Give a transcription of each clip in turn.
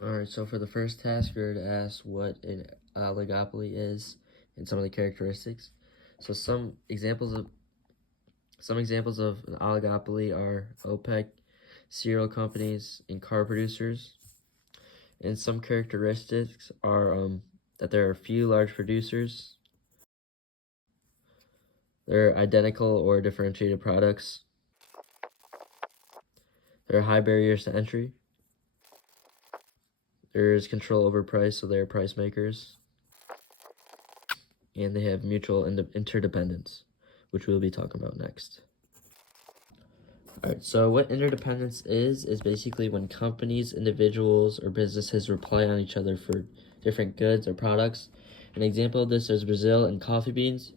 Alright, so for the first task, we're to ask what an oligopoly is and some of the characteristics. So some examples of an oligopoly are OPEC, cereal companies, and car producers. And some characteristics are that there are few large producers, there are identical or differentiated products, there are high barriers to entry, there is control over price, so they are price makers, and they have mutual interdependence, which we'll be talking about next. Alright, so what interdependence is basically when companies, individuals, or businesses rely on each other for different goods or products. An example of this is Brazil and coffee beans,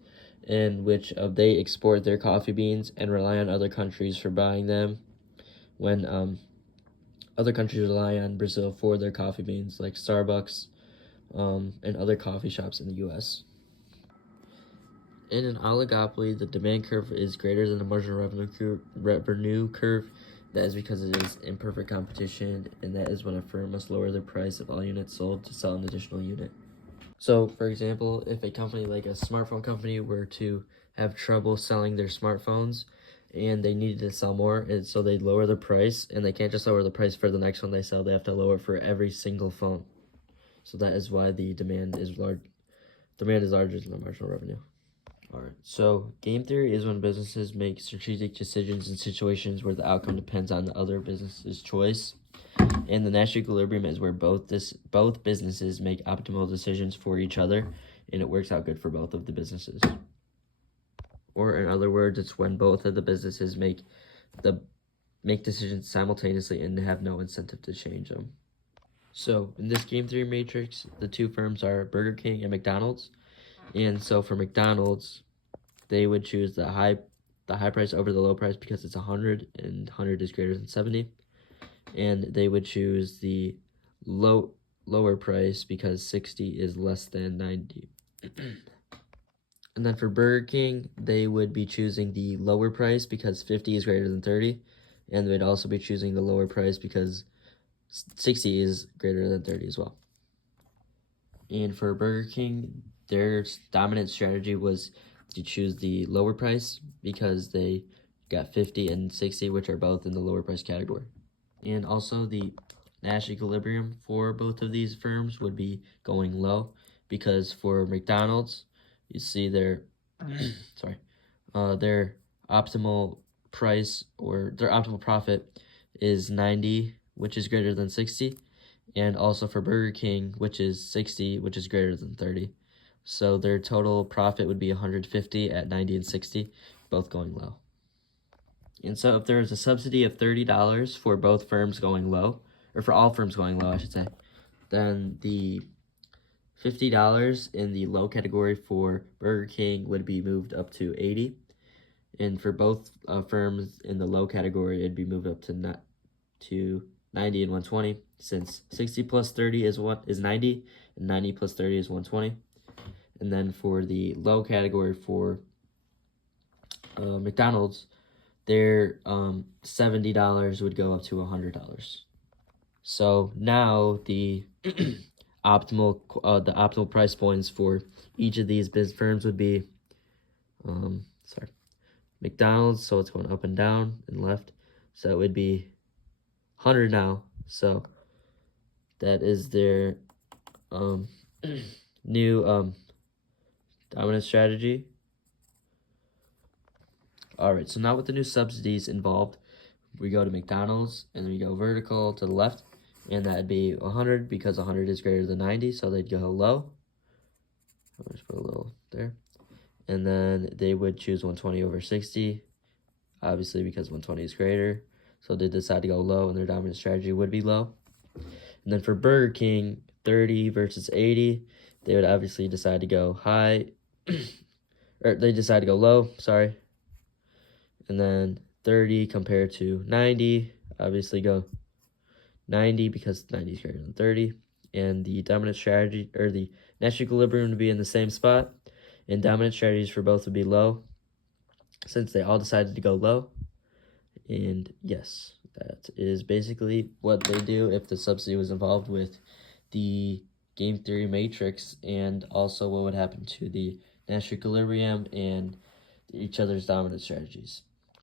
in which they export their coffee beans and rely on other countries for buying them, when other countries rely on Brazil for their coffee beans, like Starbucks and other coffee shops in the US. In an oligopoly, the demand curve is greater than the marginal revenue curve. That is because it is imperfect competition, and that is when a firm must lower the price of all units sold to sell an additional unit. So, for example, if a company like a smartphone company were to have trouble selling their smartphones and they needed to sell more, and so they'd lower the price, and they can't just lower the price for the next one they sell, they have to lower it for every single phone. So that is why the demand is large. Demand is larger than the marginal revenue. Alright, so game theory is when businesses make strategic decisions in situations where the outcome depends on the other business's choice. And the Nash equilibrium is where both businesses make optimal decisions for each other, and it works out good for both of the businesses. Or in other words, it's when both of the businesses make decisions simultaneously and have no incentive to change them. So in this game theory matrix, the two firms are Burger King and McDonald's. And so for McDonald's, they would choose the high price over the low price because it's 100 and 100 is greater than 70. And they would choose the lower price because 60 is less than 90. And then for Burger King, they would be choosing the lower price because 50 is greater than 30. And they'd also be choosing the lower price because 60 is greater than 30 as well. And for Burger King, their dominant strategy was to choose the lower price because they got 50 and 60, which are both in the lower price category. And also the Nash equilibrium for both of these firms would be going low because for McDonald's, you see their their optimal price or their optimal profit is 90, which is greater than 60. And also for Burger King, which is 60, which is greater than 30. So their total profit would be 150 at 90 and 60, both going low. And so if there is a subsidy of $30 for both firms going low, or for all firms going low, I should say, then the $50 in the low category for Burger King would be moved up to 80. And for both firms in the low category, it'd be moved up to 90 and 120, since 60 plus 30 is 90, and 90 plus 30 is 120. And then for the low category for McDonald's, their $70 would go up to $100. So now the optimal price points for each of these business firms would be McDonald's, so it's going up and down and left, so it would be 100 now. So that is their new dominant strategy. Alright, so now with the new subsidies involved, we go to McDonald's and we go vertical to the left, and that'd be 100 because 100 is greater than 90, so they'd go low. I'll just put a little there. And then they would choose 120 over 60, obviously because 120 is greater. So they decide to go low, and their dominant strategy would be low. And then for Burger King, 30 versus 80, they would obviously decide to go high, or they decide to go low, sorry. And then 30 compared to 90, obviously go 90 because 90 is greater than 30. And the dominant strategy, or the Nash equilibrium, would be in the same spot. And dominant strategies for both would be low, since they all decided to go low. And yes, That is basically what they do if the subsidy was involved with the game theory matrix, and also what would happen to the Nash equilibrium and each other's dominant strategies.